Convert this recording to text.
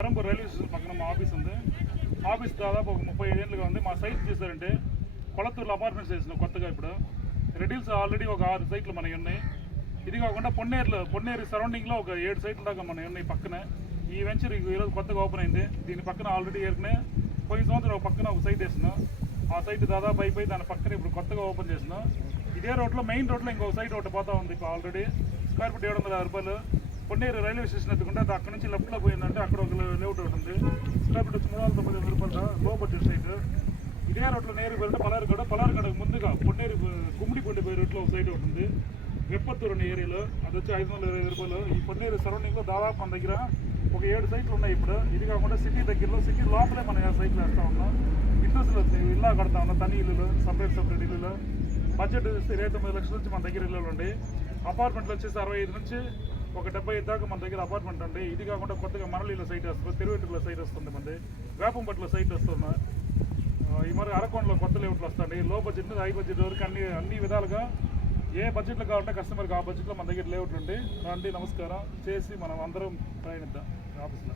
పరంపూర్ railway station పక్కన మా office ఉంది. ఆఫీస్ దాదాపు ఒక ముప్పై ఏళ్ళుగా ఉంది. మా సైట్ చూసారంటే కొలత్తూరులో అపార్ట్మెంట్స్ వేసినాం కొత్తగా ఇప్పుడు. రెడీల్స్ ఆల్రెడీ ఒక ఆరు సైట్లు మనకి ఉన్నాయి. ఇది కాకుండా పొన్నేరులో పొన్నేరు సరౌండింగ్లో ఒక ఏడు సైట్లు దాకా మనకి ఉన్నాయి పక్కన. ఈ వెంచర్ ఈరోజు కొత్తగా ఓపెన్ అయింది. దీని పక్కన ఆల్రెడీ ఏరుకునే పోయిన సంవత్సరం ఒక పక్కన ఒక సైట్ వేసినాం. ఆ సైట్ దాదాపు అయిపోయి దాని పక్కన ఇప్పుడు కొత్తగా ఓపెన్ చేసినాం. ఇదే రోడ్లో మెయిన్ రోడ్లో ఇంకో సైట్ ఒకటి పోతా ఉంది ఇప్పుడు ఆల్రెడీ స్క్వేర్ ఫీట్ ఏడు వందల యాభై రూపాయలు. పొన్నేరు రైల్వే స్టేషన్ ఎత్తుకుంటే అక్కడ నుంచి లెఫ్ట్లో పోయిందంటే అక్కడ ఒక లేఅవుట్ ఒకటి ఉంది వచ్చి మూడు వందల తొమ్మిది వందల రూపాయలు లో బడ్జెట్ సైట్ ఇదే రోడ్లో నేరు వెళ్తే పలారుగడ పలారుగడకు ముందుగా పొన్నేరు గుమ్మిడిపల్లి పోయే రోడ్లో ఒక సైట్ ఒకటి ఉంది వెప్పత్తూరు అనే ఏరియాలో అది వచ్చి ఐదు వందల ఇరవై రూపాయలు. ఈ పొన్నేరు సరౌండింగ్లో దాదాపు మన దగ్గర ఒక ఏడు సైట్లు ఉన్నాయి ఇప్పుడు. ఇది కాకుండా సిటీ దగ్గరలో సిటీ లోపలే మనం సైట్లు వేస్తూ ఉన్నాం. ఇండస్ట్రీలో ఇల్లా కడతా ఉన్నాం తని ఇల్లులు సపరేట్ సపరేట్ ఇల్లులు. బడ్జెట్ చూస్తే ఇరవై తొమ్మిది లక్షల నుంచి మన దగ్గర ఇల్లులు ఉండి. అపార్ట్మెంట్లు వచ్చేసి అరవై ఐదు నుంచి ఒక డెబ్బై ఐదు దాకా మన దగ్గర అపార్ట్మెంట్ ఉంది. ఇది కాకుండా కొత్తగా మనలీలో సైట్ వస్తుంది తిరువెట్టులో సైట్ వస్తుంది మంది. వేపంపట్లో సైట్ వస్తుంది. ఈ మరి అరకొండలో కొత్త లేఅవుట్లు వస్తాయి. లో బడ్జెట్ నుంచి హై బడ్జెట్ వరకు అన్ని అన్ని విధాలుగా ఏ బడ్జెట్లో కావాలంటే కస్టమర్కి ఆ బడ్జెట్లో మన దగ్గర లేఅవుట్లు ఉండి రండి నమస్కారం చేసి మనం అందరం ప్రయాణిద్దాం. ఆఫీస్లో.